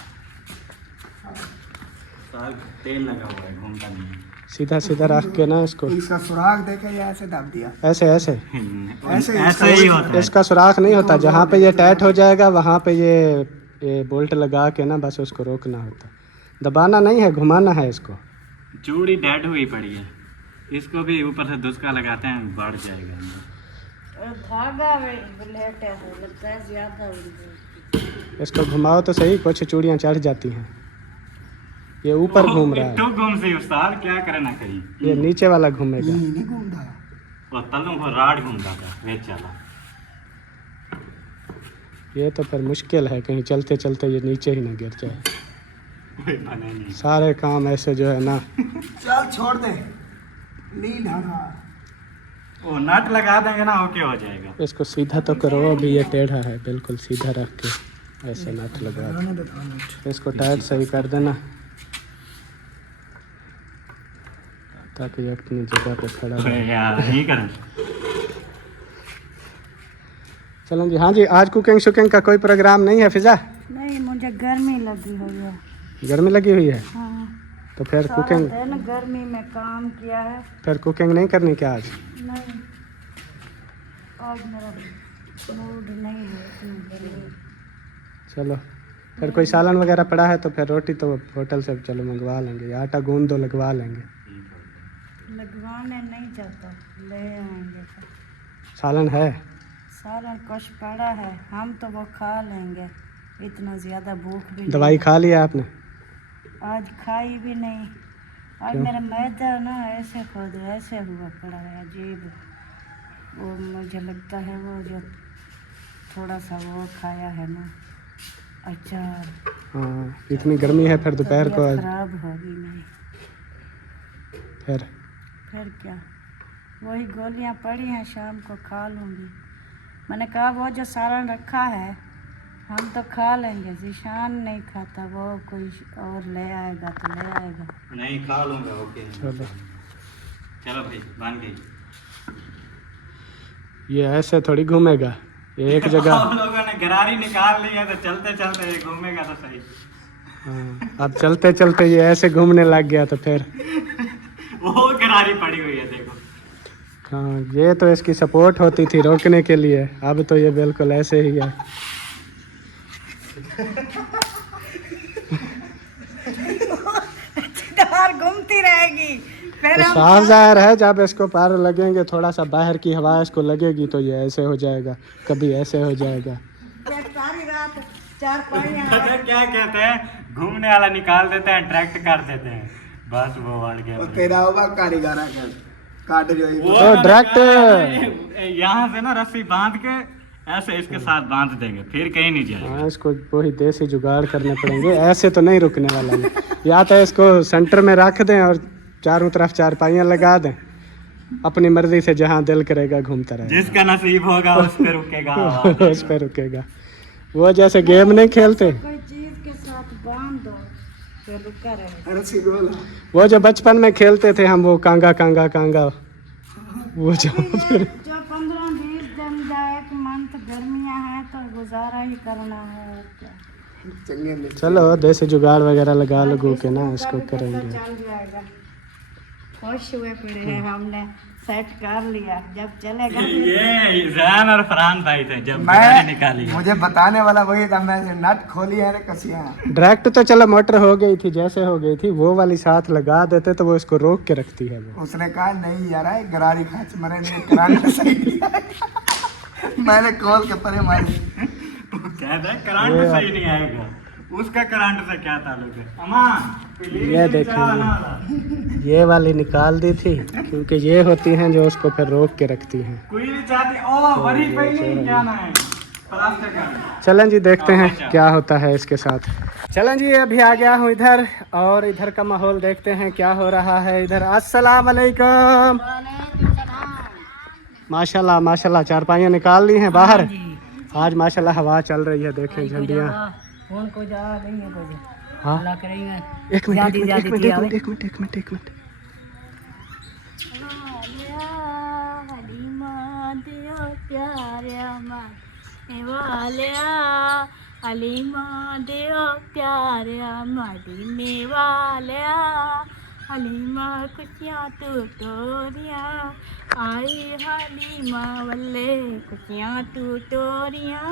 तेल लगा हुआ है, घूमता नहीं है। सीधा सीधा रख के ना इसको इसका सुराख देखे या ऐसे दब दिया, ऐसे ऐसे ऐसे ही होता है। इसका सुराख नहीं होता, जहाँ पे ये टाइट हो जाएगा वहाँ पे ये बोल्ट लगा के ना बस उसको रोकना होता, दबाना नहीं है, घुमाना है इसको। चूड़ी डेड हुई पड़ी है, इसको भी ऊपर से दुस्का लगाते हैं, बढ़ जाएगा। धागा ब्लेड है, लगता है ज्यादा। इसको घुमाओ तो सही, कुछ चूड़ियाँ चढ़ जाती हैं। ये ऊपर घूम रहा है, तो घूम से उस्ताद क्या करे ना करी, ये नीचे वाला घूमेगा। नहीं घूमता, वो तलों को राड घूमता था, वे चला। ये तो फिर मुश्किल है, कहीं चलते चलते ये नीचे ही ना गिर जाए। बने नहीं। सारे काम ऐसे जो है ना। चल छोड़ दे, नहीं ढाना, वो नट लगा देंगे ना, ओके हो जाएगा। इसको सीधा तो करो, अभी ये टेढ़ा है, बिल्कुल सीधा रख के ऐसे नट लगा दो। इसको टाइट सही कर देना ताकि ये अपनी जगह पे खड़ा रहे। यार नहीं करें। चलो जी। हाँ जी, आज कुकिंग शुकिंग का कोई प्रोग्राम नहीं है फिजा? नहीं, मुझे गर्मी लगी हुई है। गर्मी लगी हुई है हाँ, तो फिर सारा कुकिंग, दिन गर्मी में काम किया है। फिर कुकिंग नहीं करनी क्या आज? नहीं, आज मेरा मूड नहीं है इतनी गर्मी। चलो फिर कोई सालन वगैरह पड़ा है तो फिर रोटी तो होटल से चलो मंगवा लेंगे, या आटा गूंद दो लगवा लेंगे। लगवाने नहीं जाता, ले आएंगे। सालन है? सालन कुछ पड़ा है, हम तो वो खा लेंगे, इतना ज़्यादा भूख भी दवाई खा लिया आपने? आज खाई भी नहीं। आज क्यों? मेरा मैदा ना ऐसे खुद ऐसे हुआ पड़ा है, अजीब। वो मुझे लगता है वो जो थोड़ा सा वो खाया है ना अचार, हाँ, इतनी गर्मी है फिर दोपहर को तबीयत खराब होगी नहीं। फिर क्या, वही गोलियां पड़ी हैं, शाम को खा लूँगी। मैंने कहा वो जो सालन रखा है हम तो खा लेंगे, जिशान नहीं खाता, वो कोई और ले आएगा तो ले आएगा। नहीं खा लूँगा। ओके चलो, चलो भाई बन गई। ये ऐसे थोड़ी घूमेगा, ये एक जगह। हम लोगों ने गरारी निकाल ली है तो चलते चलते ये घूमेगा तो सही। हाँ, अब चलते चलते ये ऐसे घूमने लग गया तो फिर वो गरारी पड़ी हुई है देखो। हाँ, ये तो इसकी सपोर्ट होती थी रोकने के लिए, अब तो ये बिल्कुल ऐसे ही है। घूमती रहेगी फिर तो साफ जाहिर है जब इसको पैर लगेंगे, थोड़ा सा बाहर की हवा इसको लगेगी तो ये ऐसे हो जाएगा, कभी ऐसे हो जाएगा। सारी रात चार पाइयां पता क्या कहते हैं, घूमने वाला निकाल देते हैं, डायरेक्ट कर देते हैं, बस वो बढ़ गया। वो तेरा होगा कारीगर का काट जो ही। वो तो ना डायरेक्ट निकाल- यहाँ से ना रस्सी बांध के ऐसे इसके साथ बांध देंगे, फिर कहीं नहीं जाएगा। हाँ, इसको वही देसी जुगाड़ करने पड़ेंगे, ऐसे तो नहीं रुकने वाला है। या तो इसको सेंटर में रख दें और चारों तरफ चारपाइयाँ लगा दें, अपनी मर्जी से जहाँ दिल करेगा घूमता रहेगा। जिसका नसीब होगा उस पे रुकेगा। उस पर रुकेगा। वो जैसे गेम नहीं खेलते, कोई चीज के साथ बांध दो तो रुका रहे। रस्सी बोला वो जो बचपन में खेलते थे हम, वो कांगा कांगा कांगा, वो जो फिर जो 15-20 दिन या 1 मंथ गर्मियां हैं तो गुजारा ही करना है और क्या। चंगे में चलो देसी जुगाड़ वगैरह लगा लगू के ना इसको करेंगे। चल जाएगा, खुश हुए पड़े हैं, हमने सेट कर लिया, जब चलेगा ये जैन और फरहान भाई थे जब गरारी निकाली। मुझे बताने वाला वही था, मैं नट खोली है ना कसियां। डायरेक्ट तो चलो मोटर हो गई थी, जैसे हो गई थी वो वाली साथ लगा देते तो वो इसको रोक के रखती है वो। उसने कहा नहीं यार ये गरारी खाच मरे नहीं कराने सही नहीं आएगा। मैंने कॉल के परे मारी। कहता है करंट सही नहीं आएगा, उसका करंट से क्या ताल्लुक है। अमान ये देखिए, ये वाली निकाल दी थी क्योंकि ये होती हैं जो उसको फिर रोक के रखती हैं। कोई भी चाहती ओ वही पे नहीं क्या ना है प्लास्टिक का। चलें जी, देखते हैं क्या होता है इसके साथ। चलें जी, अभी आ गया हूँ इधर और इधर का माहौल देखते हैं क्या हो रहा है इधर। अस्सलाम वालेकुम। माशाल्लाह माशाल्लाह, चारपाइयाँ निकाल ली हैं बाहर। आज माशाल्लाह हवा चल रही है, देखें झंडियाँ। फोन को जा रही है कोई हाँ, अल्लाह करेंगे। एक मिनट एक मिनट एक मिनट एक मिनट एक मिनट एक मिनट। हलीमा दियो प्यारिया मदीने वालिया, हलीमा खुशियाँ तू तोरियाँ आई, हलीमा वल्ले खुशियाँ तू तोरियाँ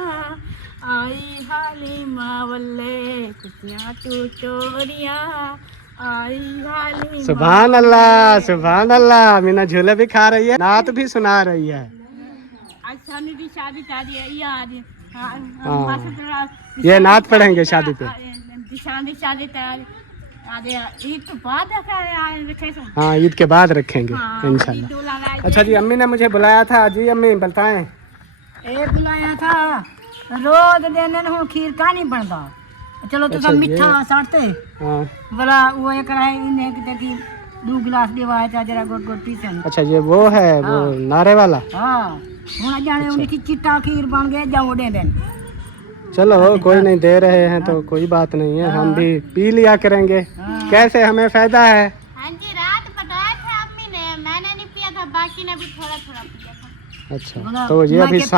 आई, हलीमा वल्ले खुशियाँ तू तोरियाँ आई, हलीमा। सुभान अल्लाह सुभान अल्लाह। मीना झूले भी खा रही है, नात भी सुना रही है। आज सानी की शादी तारी है यार। हाँ, ये नात पढ़ेंगे शादी पे। शादी शादी तारी आदे ईद तो बाद रखे। हाँ, ईद के बाद रखेंगे इंशाल्लाह। अच्छा जी, अम्मी ने मुझे बुलाया था। जी अम्मी बताएं। एक बुलाया था, रोज देने हूँ खीर का नहीं बनता। चलो तो अच्छा, मीठा साटते हाँ, बोला वो एक रहे इन्हें कि 2 गिलास दिवाया था जरा गोट गोट पीसन। अच्छा ये वो है वो नारे वाला। हाँ हूँ जाने उनकी चिट्टा खीर बन गए जाओ दे देन। चलो कोई नहीं, दे रहे हैं तो कोई बात नहीं है, हम भी पी लिया करेंगे। कैसे हमें फायदा है। हाँ जी, रात बताया था अम्मी ने, मैंने नहीं पिया था, बाकी ने भी थोड़ा थोड़ा पिया था। अच्छा, बोला, तो ये मैं अभी के पी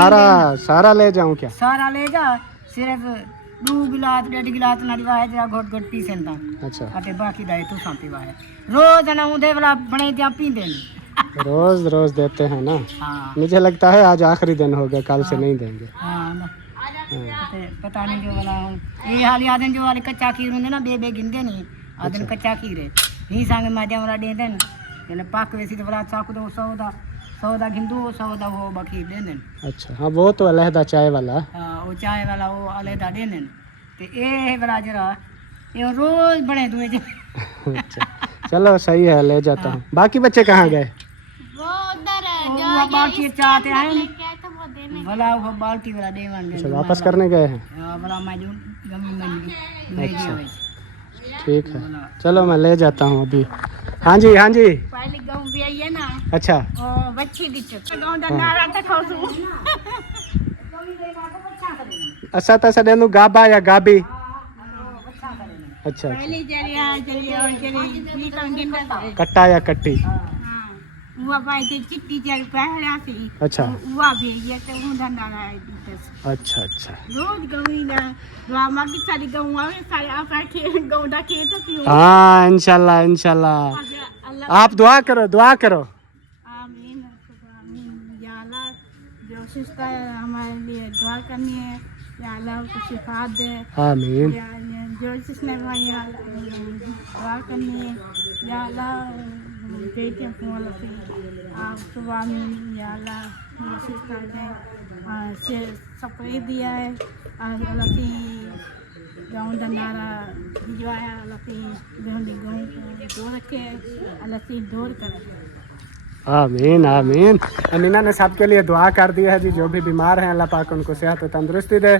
सारा ले जाऊं क्या? सारा ले जा, सिर्फ 2 गिलास 1.5 गिलास ना दिवाए जा घोट घोट पी सेंदा अच्छा, अते बाकी दाए तू सांपी वाए रोज ना उदे वाला बने जा पींदे नहीं। रोज रोज देते हैं ना। हाँ मुझे लगता है आज आखिरी दिन हो गया, कल से नहीं देंगे। हाँ ना। हाँ, ते पता नहीं जो वाला ये हाल आदन जो वाले कच्चा खीर होंदे ना बे गिनदे नहीं आदन कच्चा खीर है ही संग माजा वाला दे देन जने पाक वेसी तो वाला चाकू दो 100 दा गिंदू 100 दा वो बाकी दे देन। अच्छा, हाँ वो तो अलहदा चाय वाला। हाँ वो चाय वाला वो अलहदा दे देन ते ए वाला जरा ये रोज बने दुए जे अच्छा, चलो सही है, ले जाता हूँ। बाकी बच्चे कहाँ गए? वो बाल्टी चाहते हैं भला वो बाल्टी वाला दे वन अच्छा, वापस करने गए हैं। भला मैं जो गमी में अच्छा, ठीक है, चलो मैं ले जाता हूँ अभी। हाँ जी, हाँ जी। पहले गाँव भी आई है ना अच्छा, ओ बच्ची दी गाँव दा नारा तक खाऊं असा तसा देनु गाबा या गाबी? अच्छा, पहले जरिया और जरी नीकल गिंदा कट्टा या कट्टी? हुआ भाई के चिट्टी जल पहला सी अच्छा, हुआ भी ये तो उंदा नारा है दस अच्छा, अच्छा। रोज गवी ना ड्रामा की सारी गाँव आवे सारे आप के गाँव दा के तो क्यों हाँ, इंशाल्लाह इंशाल्लाह। अल्लाह आप दुआ करो, दुआ करो। आमीन आमीन या अल्लाह जो सिस्टर हमारे लिए दुआ करनी है या अल्लाह को शिफा दे आमीन। या जो जिसने भाई दुआ करनी है या अल्लाह बेटे फोन से आप सुबह में या अल्लाह सिस्टर ने से सपरे दिया है अल्लाह की गाँव दा नारा भिजवाया अल्लाह की गाँव को दूर रखे अल्लाह की दूर करे। आमीन आमीन। अमीना ने सबके लिए दुआ कर दी है जी, जो भी बीमार हैं अल्लाह पाक उनको सेहत और तंदुरुस्ती दे।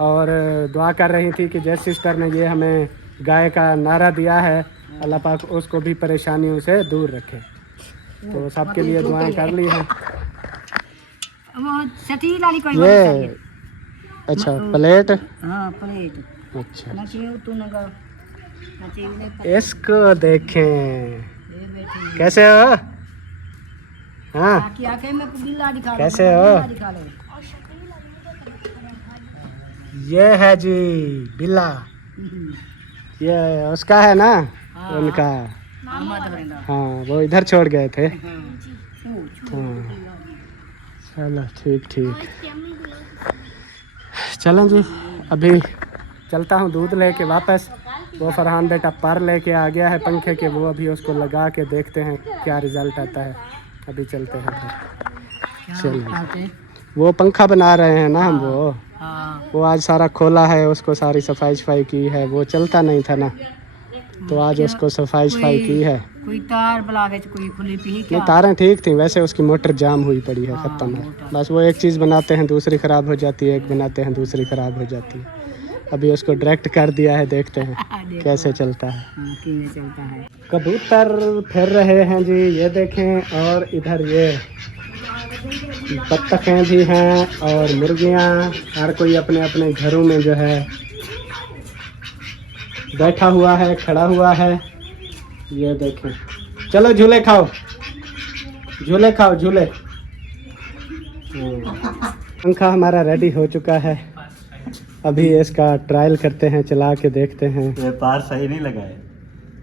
और दुआ कर रही थी कि जैस सिस्टर ने ये हमें गाय का नारा दिया है, अल्लाह पाक उसको भी परेशानियों से दूर रखे। तो सबके लिए दुआएं कर ली हैं। वो सटील वाली कोई ये अच्छा प्लेट, हाँ प्लेट अच्छा, ना चाहिए तू ना गा ना चाहिए इसको देखें ये बैठी कैसे हो। हाँ, आके आके मैं बिल्ला दिखा कैसे हो? दिखा ले ये है जी बिल्ला, ये उसका है ना, उनका। हाँ, वो इधर छोड़ गए थे। हाँ, चलो ठीक ठीक। चलो जी, अभी चलता हूँ दूध लेके वापस। वो फरहान बेटा पर लेके आ गया है पंखे के, वो अभी उसको लगा के देखते हैं क्या रिजल्ट आता है। अभी चलते हैं फिर। चलो, वो पंखा बना रहे हैं ना हम, वो आज सारा खोला है, उसको सारी सफाई सफाई की है। वो चलता नहीं था ना, तो आज उसको सफाई सफाई की है। कोई तार बलावे कोई खुली पी नहीं, क्या तारें ठीक थी, वैसे उसकी मोटर जाम हुई पड़ी है, ख़त्म है। बस वो एक चीज़ बनाते हैं दूसरी ख़राब हो जाती है, एक बनाते हैं दूसरी ख़राब हो जाती है। अभी उसको डायरेक्ट कर दिया है, देखते हैं कैसे चलता है। चलता है। कबूतर फिर रहे हैं जी, ये देखें। और इधर ये बत्तखें भी हैं और मुर्गियाँ, हर कोई अपने अपने घरों में जो है बैठा हुआ है, खड़ा हुआ है। ये देखें, चलो झूले खाओ, झूले खाओ, झूले। पंखा हमारा रेडी हो चुका है, अभी इसका ट्रायल करते हैं, चला के देखते हैं। ये पार सही नहीं लगा है।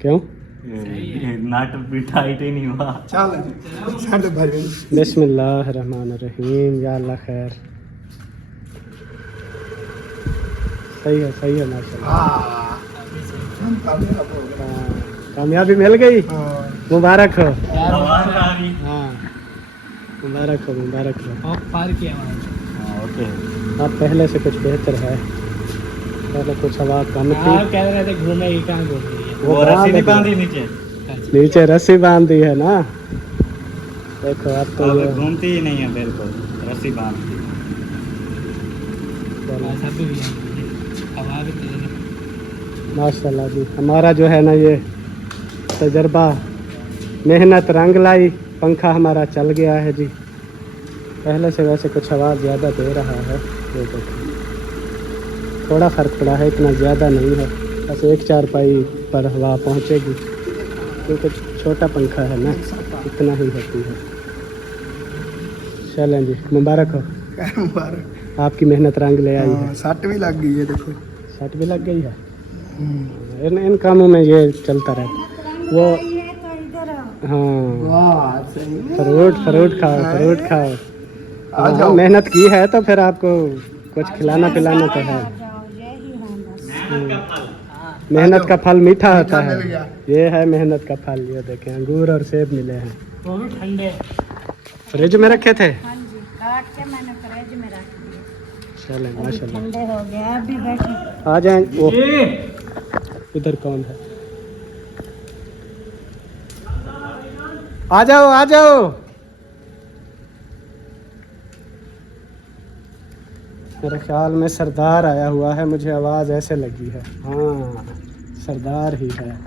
क्यों? ये नाट भी टाइट ही नहीं हुआ। चल भाई बिस्मिल्लाहिर्रहमानिर्रहीम, या अल्लाह खैर। सही है माशाल्लाह। कामयाबी मिल गई, मुबारक हो। हाँ, मुबारक हो। पार किया ओके, अब पहले से कुछ बेहतर है, पहले कुछ हवा कम थी। कह रहे थे घूमे ही, कहाँ घूम रही है? वो रस्सी नहीं बांधी नीचे, नीचे रस्सी बांध दी है ना, देखो अब तो ये घूमती ही नहीं है बिल्कुल, रस्सी बांध दी। सब भी हवा भी तेज है। माशाल्लाह जी, हमारा जो है ना ये तजर्बा, मेहनत रंग लाई। पंखा हमारा चल गया है जी, पहले से वैसे कुछ हवा ज़्यादा दे रहा है। ये देखो, थोड़ा फ़र्क पड़ा है, इतना ज़्यादा नहीं है। बस 1 चारपाई पर हवा पहुँचेगी, क्योंकि छोटा पंखा है ना, इतना ही होती है। चलें जी, मुबारक हो, मुबारक। आपकी मेहनत रंग ले आई है। हाँ, सट भी लग गई है देखो। सट भी लग गई है। इन कामों में ये चलता रहता वो। ये तो इधर आओ। हाँ, वाह सही। फ्रूट खाओ, फ्रूट खाओ। आ हाँ, जाओ। मेहनत की है तो फिर आपको कुछ खिलाना पिलाना तो है। आ जाओ, यही है बस। मेहनत का फल मीठा होता मीठा है। मिल गया। ये है मेहनत का फल। ये देखें, अंगूर और सेब मिले हैं। वो भी ठंडे। फ्रिज में रखे थे। हाँ जी, काट के मैंने फ्रिज में रख दिए। चलें, अभी माशाल्लाह। ठंडे हो गए, अभी बैठे। आ जाएं। वो इधर कौन है? आ जाओ, आ जाओ। मेरे ख्याल में सरदार आया हुआ है, मुझे आवाज़ ऐसे लगी है। हाँ, सरदार ही है।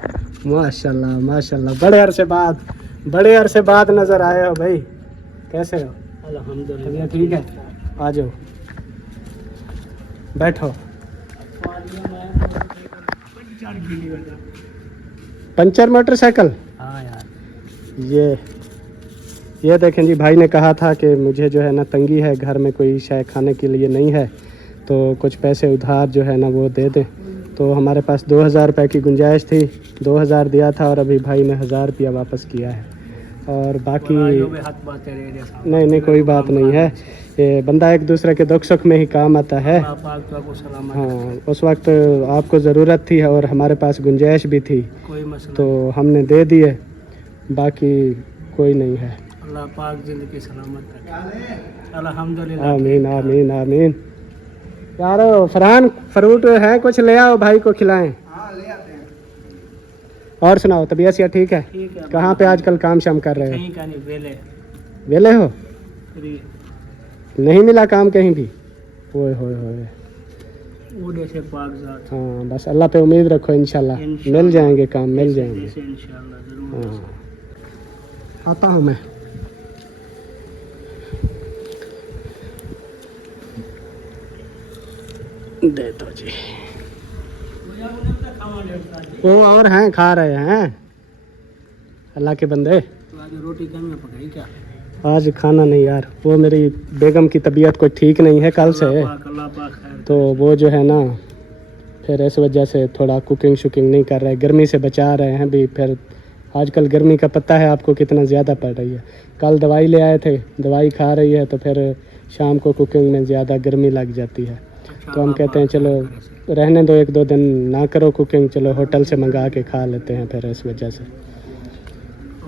माशाल्लाह माशाल्लाह, बड़े अरसे बाद नज़र आए हो भाई। कैसे हो? अल्हम्दुलिल्लाह तबीयत ठीक है? आ जाओ, बैठो। Puncture motorcycle? हाँ यार, ये देखें जी, भाई ने कहा था कि मुझे जो है ना तंगी है, घर में कोई शाय खाने के लिए नहीं है, तो कुछ पैसे उधार जो है ना वो दे दें। तो हमारे पास 2000 रुपये की गुंजाइश थी, 2000 दिया था और अभी भाई ने 1000 रुपया वापस किया है। और बाकी हाथ बातें रह रहे साहब। नहीं, कोई बात नहीं है। ये बंदा एक दूसरे के दुख सुख में ही काम आता है। अल्लाह पाक तो आपको सलामत रखे। हाँ, उस वक्त आपको ज़रूरत थी और हमारे पास गुंजाइश भी थी, कोई मसला तो हमने दे दिए। बाकी कोई नहीं है। नहीं। अल्लाह पाक जिंदगी सलामत रखे। अल्हम्दुलिल्लाह। आमीन आमीन आमीन। यारो फरहान, फ्रूट है कुछ ले आओ, भाई को खिलाएं। हाँ ले आते हैं। और सुनाओ, तबीयत से ठीक है? ठीक है। कहाँ पे आजकल काम शाम कर रहे हो? कहीं का नहीं, वेले वेले हो? फ्री। नहीं मिला काम कहीं भी? ओए होए होए। उड़े से पाक जात। हाँ, बस अल्लाह पे उम्मीद रखो, इंशाल्लाह मिल जाएंगे काम, मिल जाएंगे। जैसे इंशाल्लाह जरूर। हाँ, आता हूँ मैं। दे दो जी। वो और हैं, खा रहे हैं अल्लाह के बंदे। तो आज रोटी कम में पकाई क्या? आज खाना नहीं यार, वो मेरी बेगम की तबीयत कोई ठीक नहीं है कल से, अल्लाह पाक खैर। तो वो जो है ना फिर इस वजह से थोड़ा कुकिंग शुकिंग नहीं कर रहे, गर्मी से बचा रहे हैं भी। फिर आजकल गर्मी का पता है आपको कितना ज़्यादा पड़ रही है। कल दवाई ले आए थे, दवाई खा रही है, तो फिर शाम को कुकिंग में ज़्यादा गर्मी लग जाती है। तो हम कहते हैं चलो रहने दो, 1-2 दिन ना करो कुकिंग, चलो होटल से मंगा के खा लेते हैं। फिर इस वजह से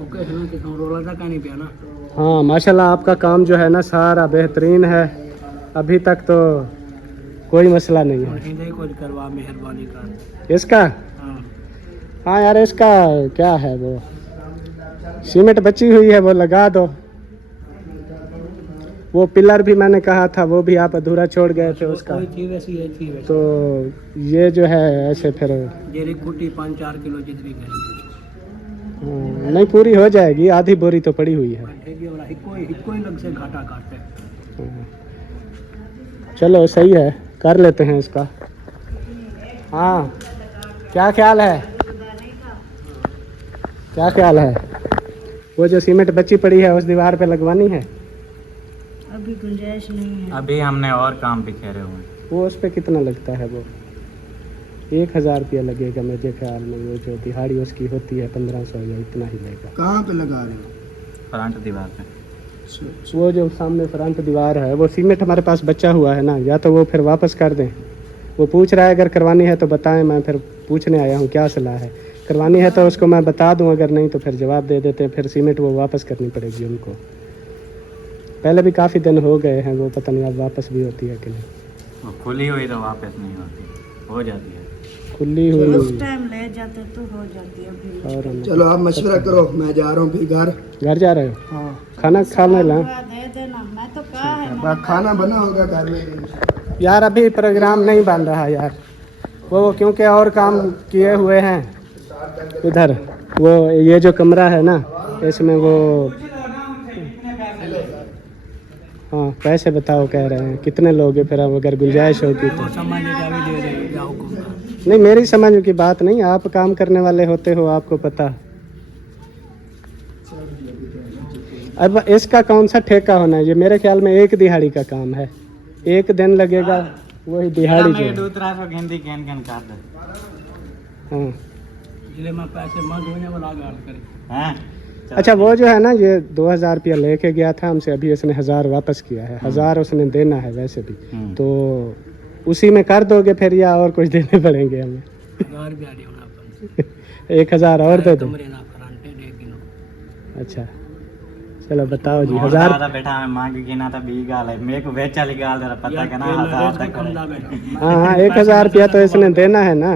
ओके सुनो कि तुम रोला था का नहीं पिया ना? हाँ, माशाल्लाह आपका काम जो है ना सारा बेहतरीन है, अभी तक तो कोई मसला नहीं और है। हिंदी कुछ करवा मेहरबानी कर। इसका हाँ हाँ यार, इसका क्या है, वो सीमेंट बची हुई है, वो लगा दो। वो पिलर भी मैंने कहा था, वो भी आप अधूरा छोड़ गए थे उसका। कोई थी वैसी है, थी वैसी। तो ये जो है ऐसे फिर जेरी कुटी 5-4 किलो जितनी करेंगे। नहीं पूरी हो जाएगी, आधी बोरी तो पड़ी हुई है। कोई लग से घाटा काटते हैं। चलो सही है, कर लेते हैं इसका। हाँ, क्या ख्याल है? क्या ख्याल है? वो जो सीमेंट बची पड़ी है उस दीवार पे लगवानी है। अभी गुंजाइश नहीं है। अभी हमने और काम बिखेरे हुए हैं। वो उस पे कितना लगता है? वो 1000 रुपया लगेगा मेरे ख्याल में। वो जो दिहाड़ी उसकी होती है 1500 या इतना ही लगेगा। कहाँ पे लगा रहे हो? फ्रंट दीवार पे। वो जो सामने फ्रंट दीवार है, वो सीमेंट हमारे पास बचा हुआ है ना, या तो वो फिर वापस कर दें। वो पूछ रहा है अगर करवानी है तो बताएं, मैं फिर पूछने आया हूँ क्या सलाह है। करवानी है तो उसको मैं बता दूँ, अगर नहीं तो फिर जवाब दे देते हैं। फिर सीमेंट वो वापस करनी पड़ेगी उनको। पहले भी काफ़ी दिन हो गए हैं, वो पता नहीं अब वापस भी होती है कि नहीं। वो खुली हुई तो वापस नहीं होती, हो जाती है। खुली हुई उस टाइम ले जाते तो हो जाती है। अभी और हम- चलो आप मशवरा करो, मैं जा रहा हूँ फिर घर घर जा रहे हो? हाँ, खाना खाने ला दे देना, मैं तो कहा है बस खाना बना होगा घर में। यार, अभी प्रोग्राम नहीं बन रहा यार, वो क्योंकि और काम किए हुए हैं उधर। वो ये जो कमरा है ना, इसमें वो हाँ पैसे बताओ कह रहे हैं, कितने लोग हैं? फिर अब अगर गुंजाइश होगी तो। समझ भी दे देंगे, क्या हुक्म था। नहीं, मेरी समझ की बात नहीं, आप काम करने वाले होते हो, आपको पता। अब इसका कौन सा ठेका होना है? ये मेरे ख्याल में एक दिहाड़ी का काम है, एक दिन लगेगा वही दिहाड़ी जो है। दूसरा सौ गिनती कैन कैन कर दे। हाँ जिले में पैसे मांग होने वाला गाड़ करे। हैं? अच्छा, वो जो है ना, ये 2000 रुपया लेके गया था हमसे, अभी इसने 1000 वापस किया है। 1000 उसने देना है वैसे भी, तो उसी में कर दोगे फिर, या और कुछ देने पड़ेंगे हमें? 1000 भी आड़ी होना अपन 1000 और दे दो। कमरे ना फरांटे दे गिनो। अच्छा चलो बताओ जी। और 1000 ज्यादा बेटा मैं मांग गिना था 20 गाल है, मेरे को बेचा ली गाल जरा पता है ना 1000 तक करे। हाँ 1000 रुपया तो इसने देना है ना।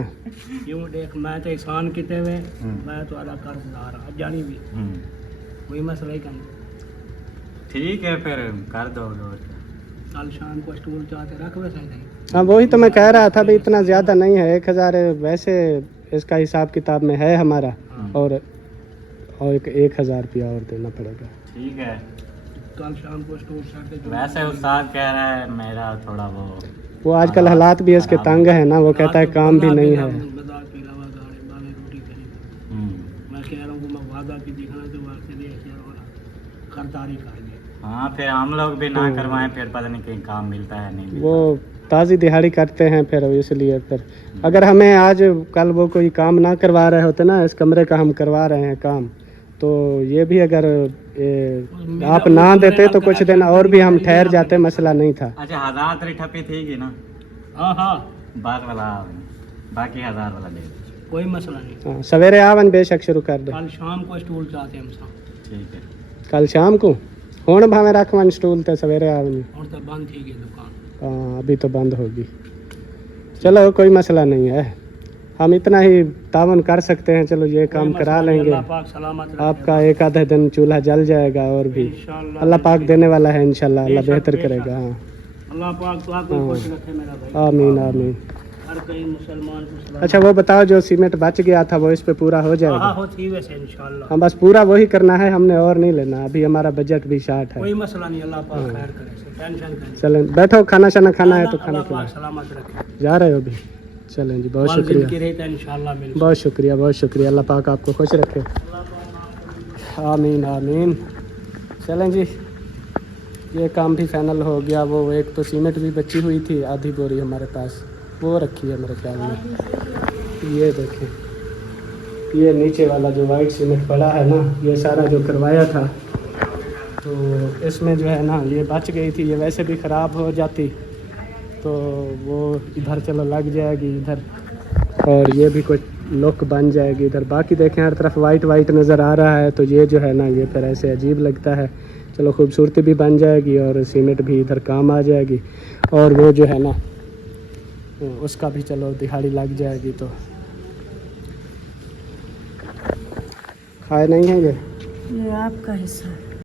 यूं देख, मैं तो एहसान किते हुए, मैं तो आधा कर्जदार अब जानी भी कोई मसला ही कम। ठीक है फिर कर दो। कल शाम को स्टूल चाहते रख वैसे नहीं। हाँ वही तो मैं कह रहा था भाई, इतना ज़्यादा नहीं है। 1000 वैसे इसका हिसाब किताब में है हमारा, और 1000 रुपया और देना पड़ेगा। ठीक है, कल शाम को स्टूल चाहते। वैसे उस्ताद कह रहा है मेरा थोड़ा वो आजकल हालात भी इसके तंग है ना, वो कहता है काम भी नहीं है। मैं कह रहा हूँ मैं वादा की दिखाना तो वास्ते दे खरीदारी कर दे। हाँ फिर हम लोग भी ना करवाएं, फिर पता नहीं कहीं काम मिलता है नहीं मिलता। वो ताज़ी दिहाड़ी करते हैं फिर, इसलिए फिर अगर हमें आज कल वो कोई काम ना करवा रहे होते ना, इस कमरे का हम करवा रहे हैं काम, तो ये भी अगर आप ना देते तो कुछ दिन और भी हम ठहर जाते, मसला नहीं था। अच्छा 1000 तेरी ठप्पी थी ना? हाँ हाँ बाद वाला बाकी 1000 वाला दे दो। कोई मसला नहीं। हाँ सवेरे आवन बेशक शुरू कर दे। कल शाम को स्टूल चाहते हम साथ। ठीक है, कल शाम को हुण भावे रखवन स्टूल ते सवेरे आवनी। और तो बंद थी गई दुकान। हाँ अभी तो बंद होगी। चलो कोई मसला नहीं है, हम इतना ही तावन कर सकते हैं। चलो ये काम करा लेंगे, अल्लाह पाक सलामत रखे। आपका एक आधे दिन चूल्हा जल जाएगा, और भी इंशाल्लाह अल्लाह पाक देने वाला है इंशाल्लाह, अल्लाह बेहतर करेगा। हाँ अल्लाह पाक तो आपको खुश रखे मेरा भाई। आमीन आमीन। हर कहीं मुसलमान को सलाम। अच्छा वो बताओ, जो सीमेंट बच गया था वो इस पे पूरा हो जाएगा? हाँ होती वैसे इंशाल्लाह। हाँ बस पूरा वही करना है हमने, और नहीं लेना। अभी हमारा बजट भी शार्ट है। कोई मसला नहीं, अल्लाह पाक खैर करे, टेंशन करें। चलें बैठो, खाना शाना खाना है तो खाना अल्लाह पाक खिलाओ। सलामत रखे। जा रहे हो अभी? चलें जी, बहुत शुक्रिया, इंशाल्लाह मिल। बहुत शुक्रिया, बहुत शुक्रिया। अल्लाह पाक आपको खुश रखे। आमीन आमीन। चलें जी, ये काम भी फाइनल हो गया। वो एक तो सीमेंट भी बची हुई थी आधी बोरी हमारे पास, वो रखी है मेरे ख्याल में। ये देखें, ये नीचे वाला जो वाइट सीमेंट पड़ा है ना, ये सारा जो करवाया था, तो इसमें जो है ना ये बच गई थी। ये वैसे भी ख़राब हो जाती तो वो इधर चलो लग जाएगी इधर, और ये भी कुछ लुक बन जाएगी इधर। बाकी देखें हर तरफ वाइट वाइट नज़र आ रहा है, तो ये जो है ना ये फिर ऐसे अजीब लगता है। चलो खूबसूरती भी बन जाएगी और सीमेंट भी इधर काम आ जाएगी, और वो जो है ना उसका भी चलो दिहाड़ी लग जाएगी। तो खाए नहीं है ये आपका हिस्सा।